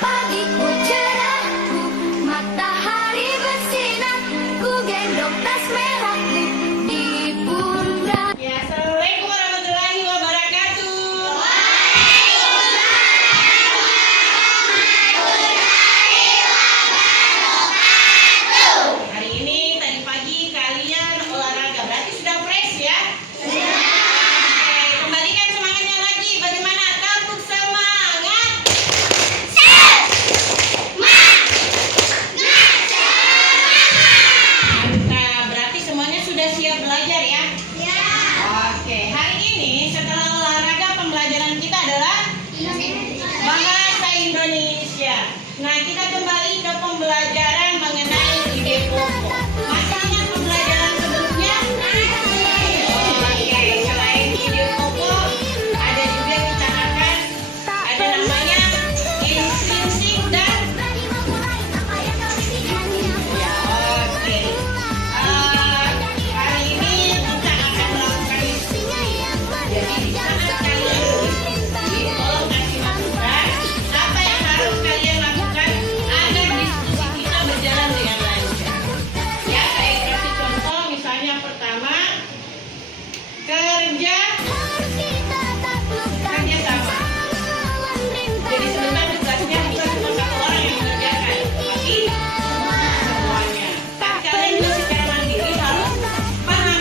Pagiku cerahku, matahari bersinar, ku gendong tas merahku di pundak. Ya, Assalamualaikum warahmatullahi wabarakatuh. Hari ini tadi pagi kalian olahraga, berarti sudah fresh ya? Oke, kembalikan semangatnya lagi. Bagaimana? Tepuk semangat. Mantap, berarti semuanya sudah siap belajar ya? Oke, hari ini setelah olahraga pembelajaran kita adalah bahasa Indonesia. Nah, kita kembali ke pembelajaran mengenai ide pokok. Masih ingat pembelajaran sebelumnya? Oke, selain ide pokok, ada juga kita akan ada namanya intrinsik dan ya, oke. Hari ini kita akan melakukan diskusi. Jadi di saat kalian berdiskusi, tolong kasih masukan apa yang harus kalian lakukan agar diskusi kita berjalan dengan lancar. Ya, saya kasih contoh, misalnya pertama, kerja sama. Jadi sebenarnya tugasnya bukan cuma satu orang yang mengerjakan, tapi semuanya. Tapi kalian juga secara mandiri harus paham.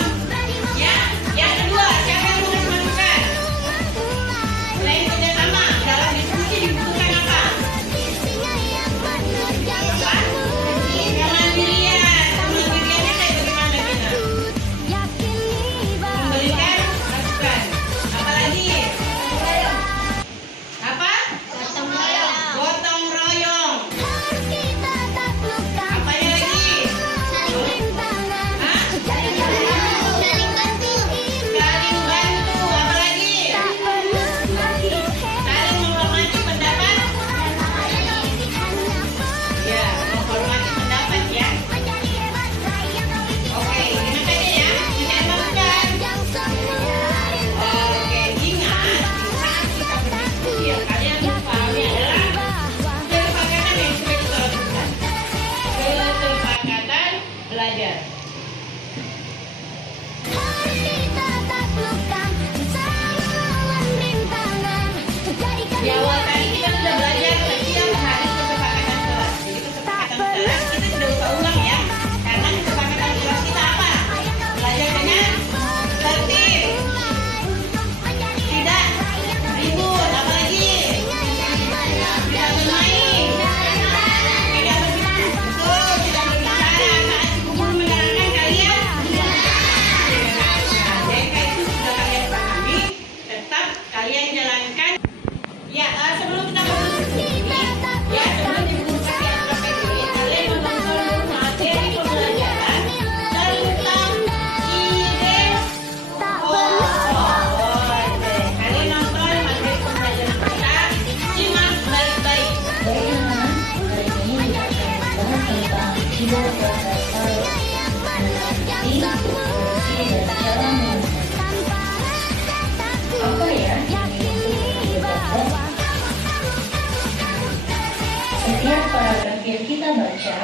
Ya, yang kedua, siapa yang mau masukan? Selain kerjasama, dalam diskusi dibutuhkan apa? Apa? Kemandirian. Kemandiriannya kayak bagaimana kita? Memberikan masukan. Apalagi? Apa? Gotong royong. Apanya lagi? Hah? Saling bantu. Apalagi? Saling menghormati pendapat. Ya, menghormati pendapat ya. Oke, ingat aja ya. Jangan masukan. Oke, ingat saat kita berdiskusi ya, kalian pahami adalah kesepakatan yang sudah kita lakukan. Kesepakatan belajar. Di awal tadi kita sudah belajar setiap hari kesepakatan kelas. Jadi kesepakatan kelas kita tidak usah ulang ya. Karena kesepakatan kelas kita apa? Belajar dengan tertib, tidak ribut, apalagi tidak bermain, tidak betul, tidak berbicara saat guru menerangkan kalian. Jika itu sudah kalian pahami, tetap kalian jalankan. Ya, sebelum kita berdiskusi, ya sebelum ibu kasih SKPD, kalian menonton dulu materi pembelajaran tentang ide pokok. Oke, kalian nonton materi pembelajaran kita, simak baik-baik. Baik anak, hari ini kita akan membahas tentang ide bahasa mengerti, fungsi, dan cara menggunakan. Apa ya ide pokok? Setiap paragraf yang kita baca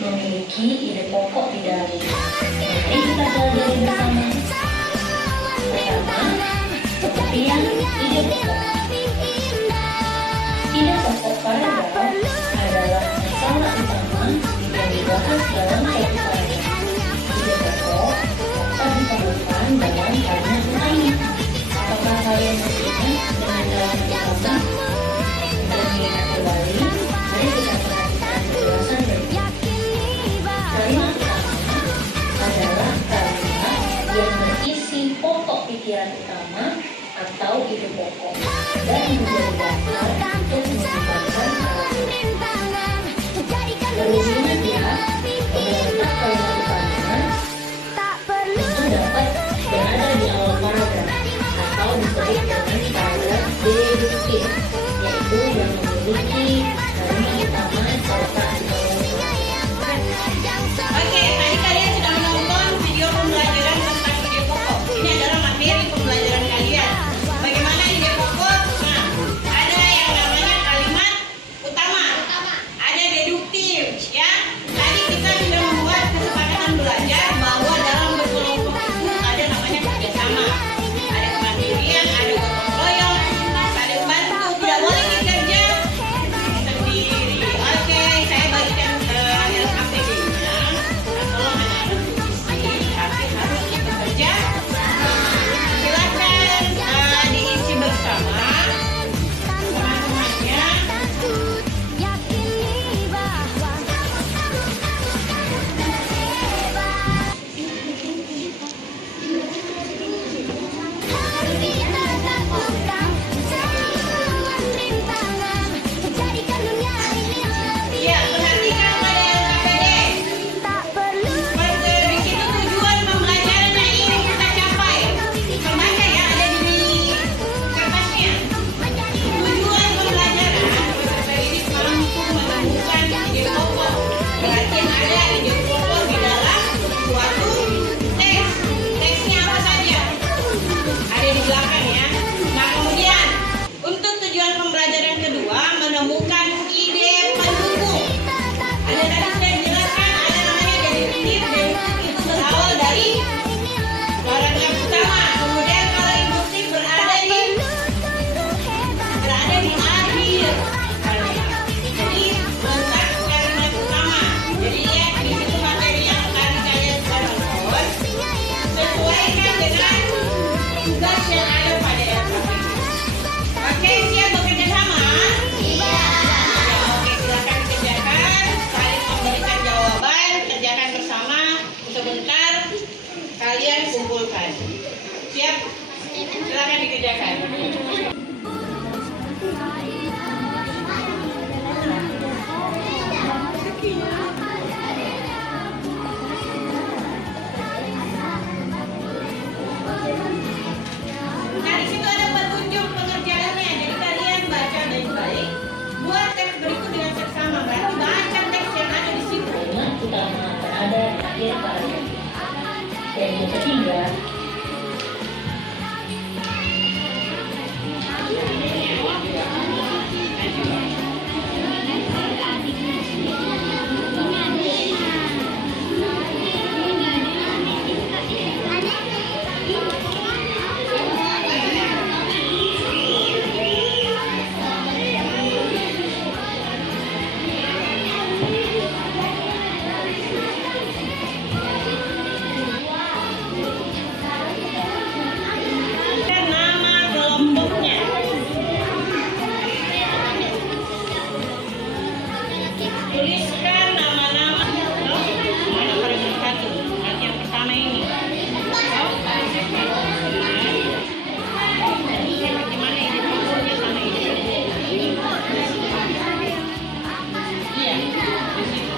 memiliki ide pokok di dalamnya. Mari kita pelajari bersama. Pertama, pengertian ide pokok. Ide pokok paragraf adalah masalah utama yang dibahas dalam suatu paragraf. Ide pokok dapat ditemukan dalam kalimat lain. Apakah kalian masih ingat dengan dalam pertama? Untuk mengingat kembali, mari kita perhatikan penjelasan berikut. Kalimat pertama adalah kalimat yang berisi pokok pikiran utama atau ide pokok dan menjadi dasar untuk mengembangkan Tuliskan nama-nama. Mana paragraf 1? Nanti yang pertama ini. Bagaimana ini bukunya sama ini? Iya, di situ.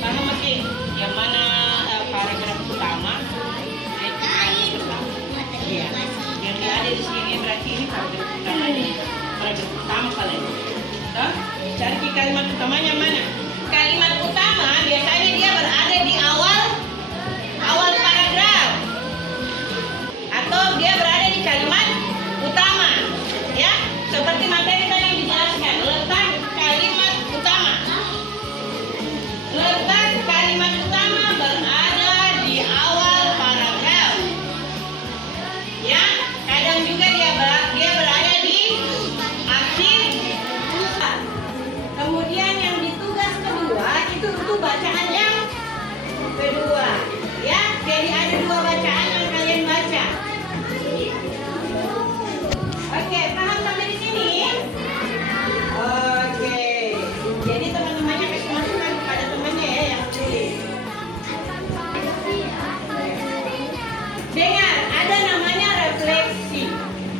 Karena masih yang mana paragraf utama? Iya. Yang dia ada di sini berarti ini paragraf utama ini. Paragraf utama kalian. Toh? Cari kalimat utamanya mana? Kalimat utama biasanya dia berada di awal paragraf. Atau dia berada di kalimat utama. Ya, seperti materi tadi yang dijelaskan. Letak kalimat utama. Letak kalimat utama berada di awal paragraf. Ya, kadang juga dia berada di akhir. Kemudian yang di tugas kedua itu bacaan yang kedua. Ya, jadi ada 2 bacaan yang kalian baca. Oke, paham sampai di sini? Oke. Jadi teman-temannya kasih masukan kepada temannya ya yang tulis. Dengar, ada namanya refleksi.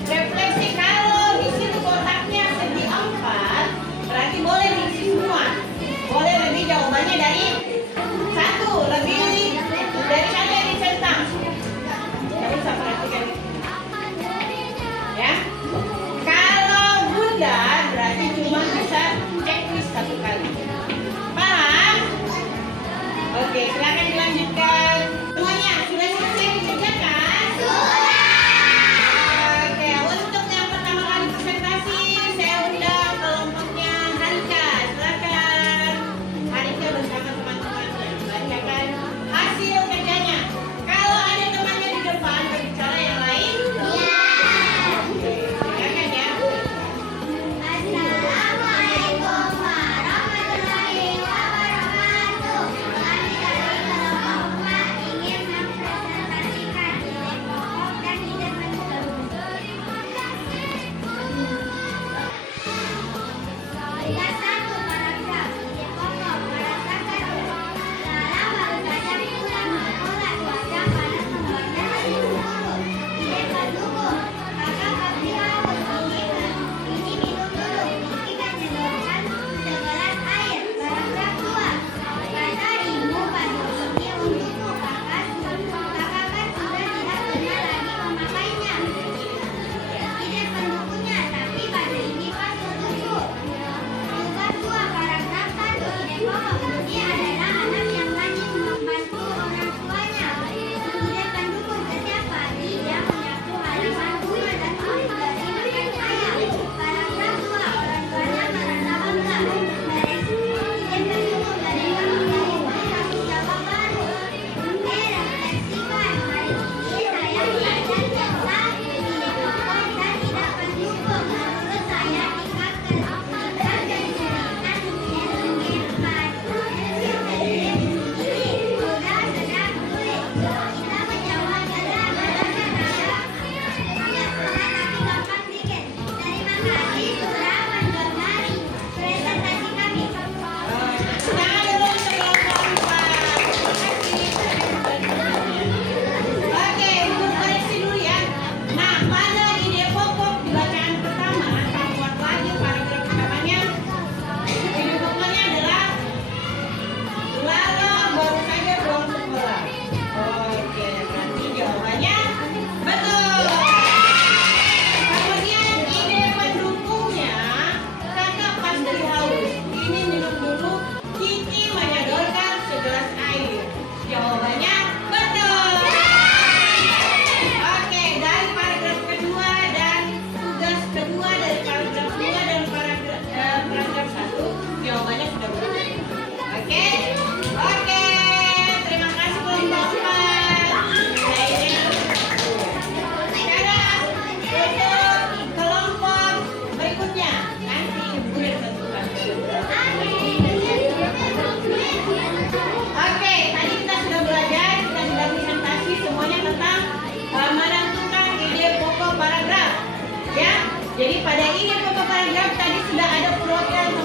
Refleksi kalau di situ kotaknya segi 4, berarti boleh diisi semua. Boleh lebih jawabannya dari 1, lebih dari 1 yang dicentang. Kamu bisa perhatikan. Ya. Kalau bunda berarti cuma bisa checklist 1 kali. Paham? Oke, silakan dilanjutkan. Semuanya sudah selesai dikerjakan? tadi sudah ada perwakilan